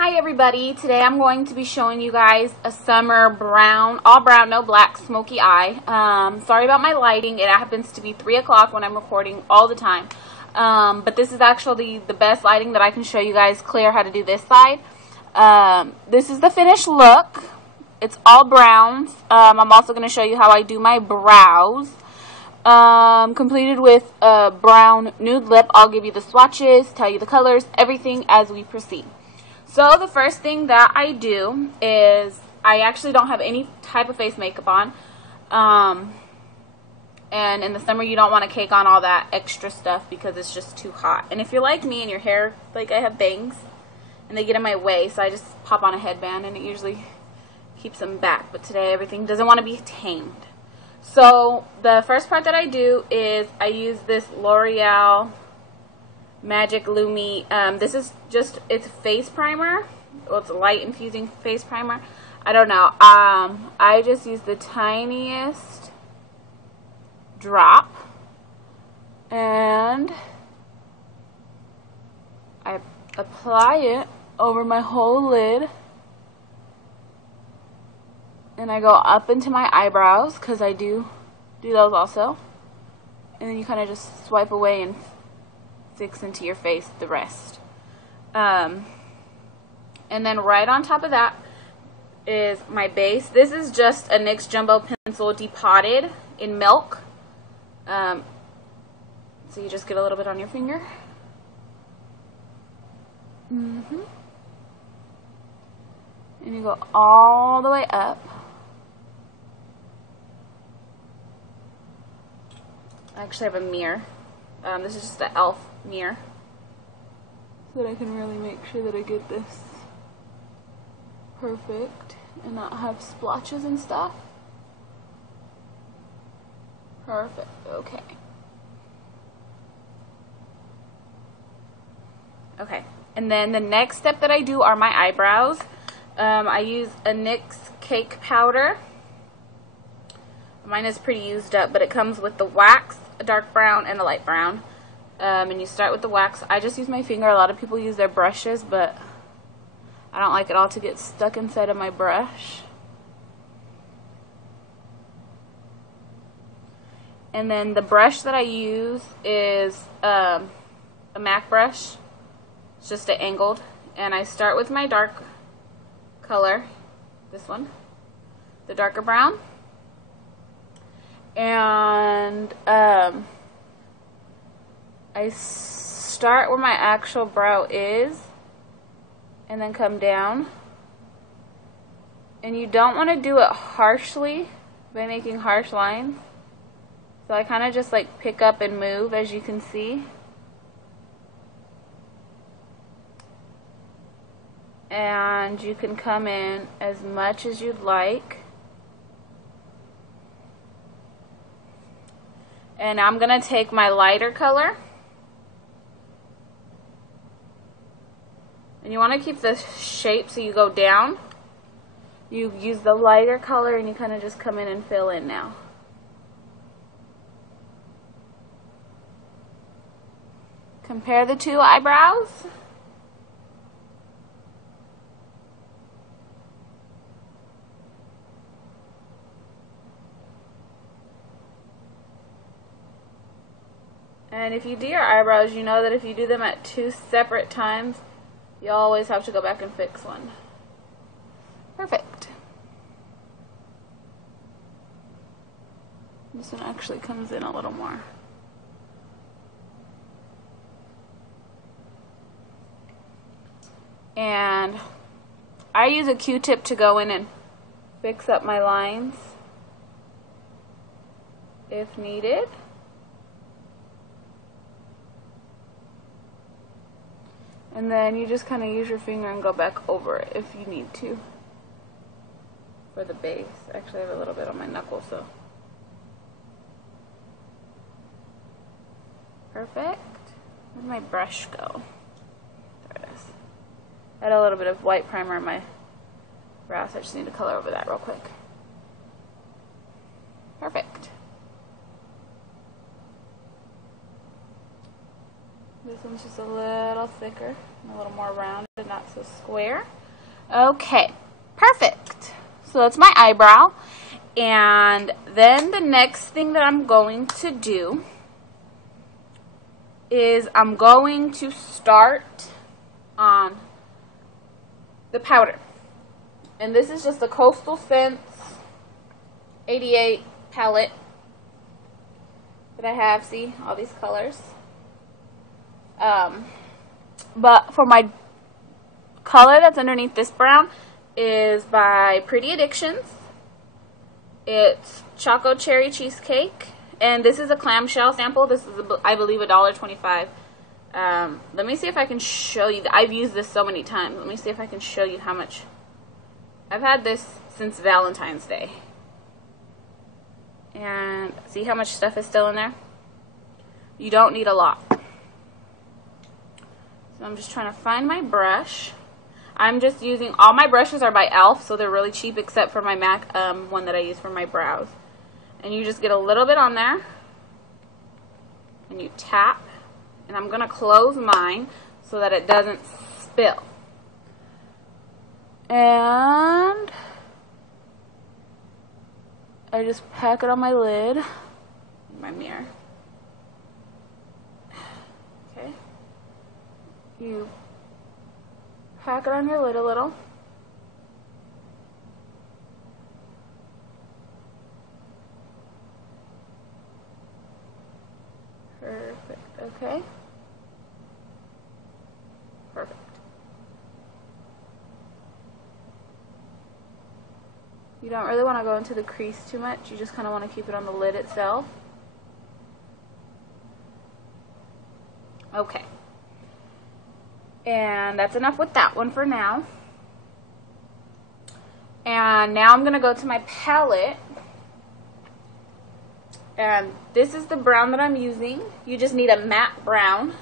Hi everybody, today I'm going to be showing you guys a summer brown, all brown, no black, smoky eye. Sorry about my lighting, it happens to be 3 o'clock when I'm recording all the time. But this is actually the best lighting that I can show you guys clear how to do this side. This is the finished look. It's all browns. I'm also going to show you how I do my brows. Completed with a brown nude lip. I'll give you the swatches, tell you the colors, everything as we proceed. So the first thing that I do is I actually don't have any type of face makeup on. And in the summer you don't want to cake on all that extra stuff because it's just too hot. And if you're like me and your hair, like I have bangs and they get in my way, so I just pop on a headband and it usually keeps them back. But today everything doesn't want to be tamed. So the first part that I do is I use this L'Oreal Magic Lumi. This is just, it's a face primer. Well, it's a light infusing face primer. I don't know. I just use the tiniest drop and I apply it over my whole lid. And I go up into my eyebrows because I do those also. And then you kind of just swipe away and fix into your face the rest. And then right on top of that is my base. This is just a NYX Jumbo Pencil depotted in milk. So you just get a little bit on your finger. And you go all the way up. I actually have a mirror. This is just an e.l.f. mirror, so that I can really make sure that I get this perfect and not have splotches and stuff. Perfect, okay. Okay, and then the next step that I do are my eyebrows. I use a NYX cake powder. Mine is pretty used up, but it comes with the wax, a dark brown, and a light brown. And you start with the wax. I just use my finger. A lot of people use their brushes, but I don't like it all to get stuck inside of my brush. And then the brush that I use is a MAC brush. It's just an angled. And I start with my dark color, this one, the darker brown. And I start where my actual brow is and then come down. And you don't want to do it harshly by making harsh lines. So I kind of just like pick up and move, as you can see. And you can come in as much as you'd like. And I'm going to take my lighter color. And you want to keep the shape so you go down. You use the lighter color and you kind of just come in and fill in now. Compare the two eyebrows. And if you do your eyebrows, you know that if you do them at 2 separate times, you always have to go back and fix one. Perfect. This one actually comes in a little more. And I use a Q-tip to go in and fix up my lines if needed. And then you just kind of use your finger and go back over it if you need to for the base. Actually, I have a little bit on my knuckle, so. Perfect. Where'd my brush go? There it is. I had a little bit of white primer in my brow, so I just need to color over that real quick. Perfect. This one's just a little thicker, and a little more rounded, not so square. Okay, perfect. So that's my eyebrow. And then the next thing that I'm going to do is I'm going to start on the powder. And this is just a Coastal Scents 88 palette that I have. See, all these colors. But for my color that's underneath this brown is by Pretty Addictions. It's Choco Cherry Cheesecake, and this is a clamshell sample. This is, I believe, $1.25. Let me see if I can show you. I've used this so many times. Let me see if I can show you how much. I've had this since Valentine's Day. And see how much stuff is still in there? You don't need a lot. So I'm just trying to find my brush. I'm just using, all my brushes are by e.l.f., so they're really cheap except for my MAC one that I use for my brows. And you just get a little bit on there, and you tap, and I'm going to close mine so that it doesn't spill. And I just pack it on my lid, my mirror. Okay. You pack it on your lid a little. Perfect. Okay. Perfect. You don't really want to go into the crease too much. You just kind of want to keep it on the lid itself. Okay. And that's enough with that one for now. And now I'm going to go to my palette. And this is the brown that I'm using. You just need a matte brown.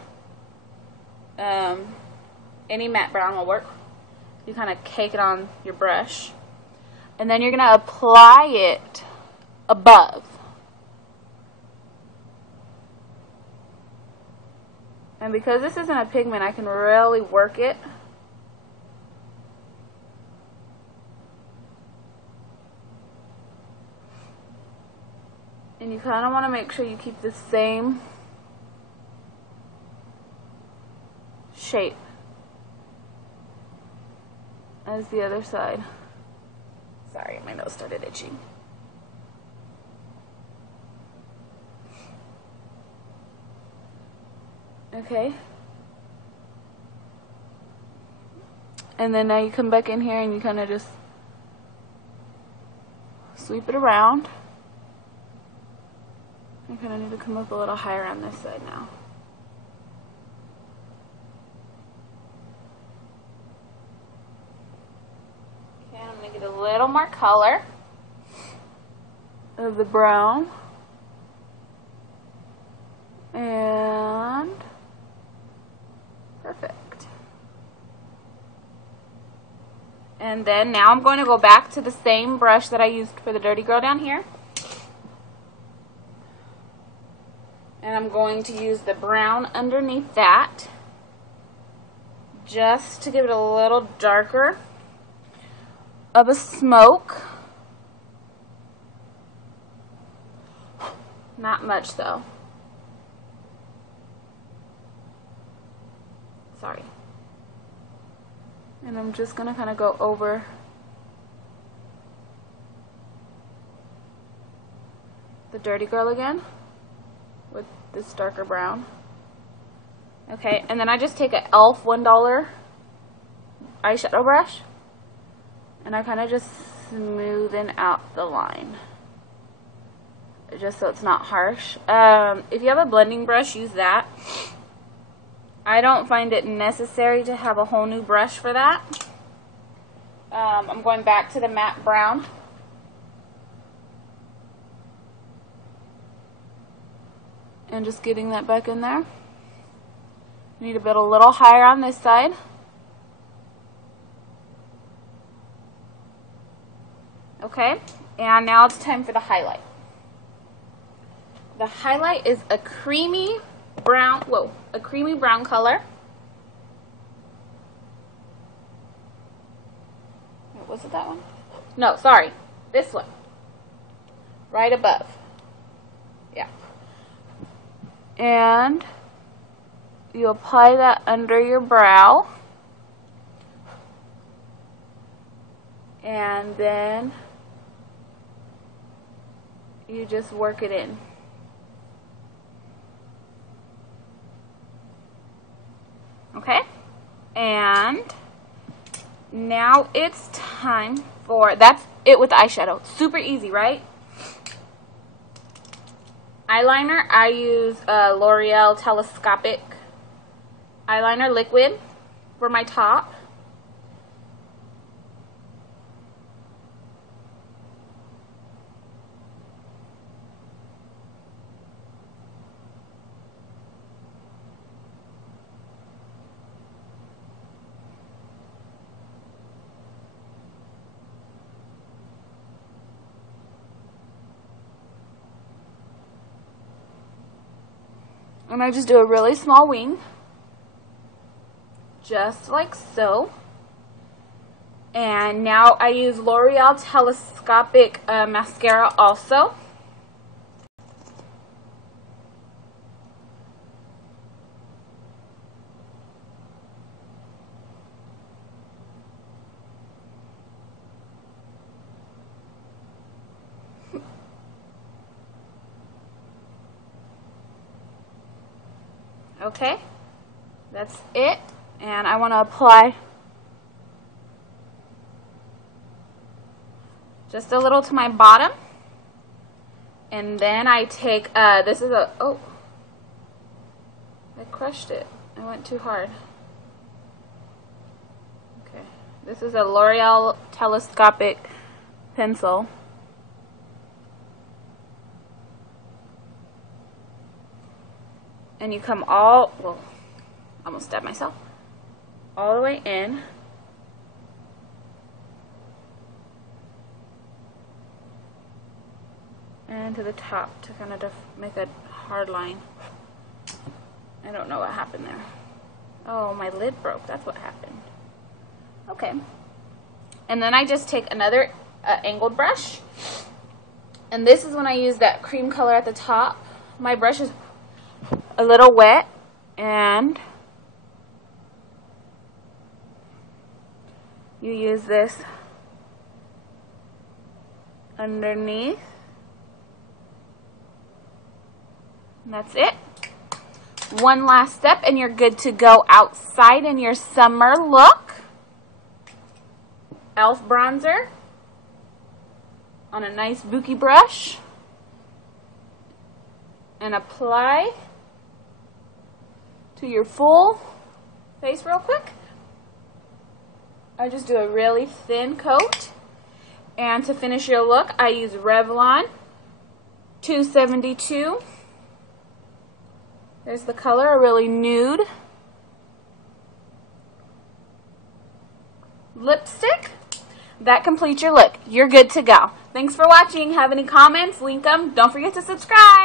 Any matte brown will work. You kind of cake it on your brush. And then you're going to apply it above. And because this isn't a pigment, I can really work it. And you kind of want to make sure you keep the same shape as the other side. Sorry, my nose started itching. Okay. And then now you come back in here and you kind of just sweep it around. I kind of need to come up a little higher on this side now. Okay, I'm going to get a little more color of the brown. And perfect. And then now I'm going to go back to the same brush that I used for the dirty girl down here. And I'm going to use the brown underneath that, just to give it a little darker of a smoke. Not much though. Sorry. And I'm just going to kind of go over the dirty girl again with this darker brown. Okay, and then I just take an e.l.f. $1 eyeshadow brush and I kind of just smoothen out the line, just so it's not harsh. If you have a blending brush, use that. I don't find it necessary to have a whole new brush for that. I'm going back to the matte brown. And just getting that back in there. Need to build a little higher on this side. Okay, and now it's time for the highlight. The highlight is a creamy brown, whoa, a creamy brown color. Was it that one? No, sorry. This one. Right above. Yeah. And you apply that under your brow. And then you just work it in. Okay? And now it's time for, that's it with eyeshadow. Super easy, right? Eyeliner, I use L'Oreal Telescopic Eyeliner Liquid for my top. And I just do a really small wing, just like so. And now I use L'Oreal Telescopic Mascara also. Okay, that's it, and I want to apply just a little to my bottom, and then I take, this is a, oh, I crushed it, I went too hard. Okay, this is a L'Oreal Telescopic pencil. And you come all, well, almost stabbed myself, all the way in. And to the top to kind of make a hard line. I don't know what happened there. Oh, my lid broke. That's what happened. Okay. And then I just take another angled brush. And this is when I use that cream color at the top. My brush is a little wet, and you use this underneath, and that's it. One last step and you're good to go outside in your summer look. e.l.f. bronzer on a nice bookie brush, and apply to your full face real quick. I just do a really thin coat. And to finish your look, I use Revlon 272. There's the color, a really nude lipstick. That completes your look. You're good to go. Thanks for watching. Have any comments? Link them. Don't forget to subscribe.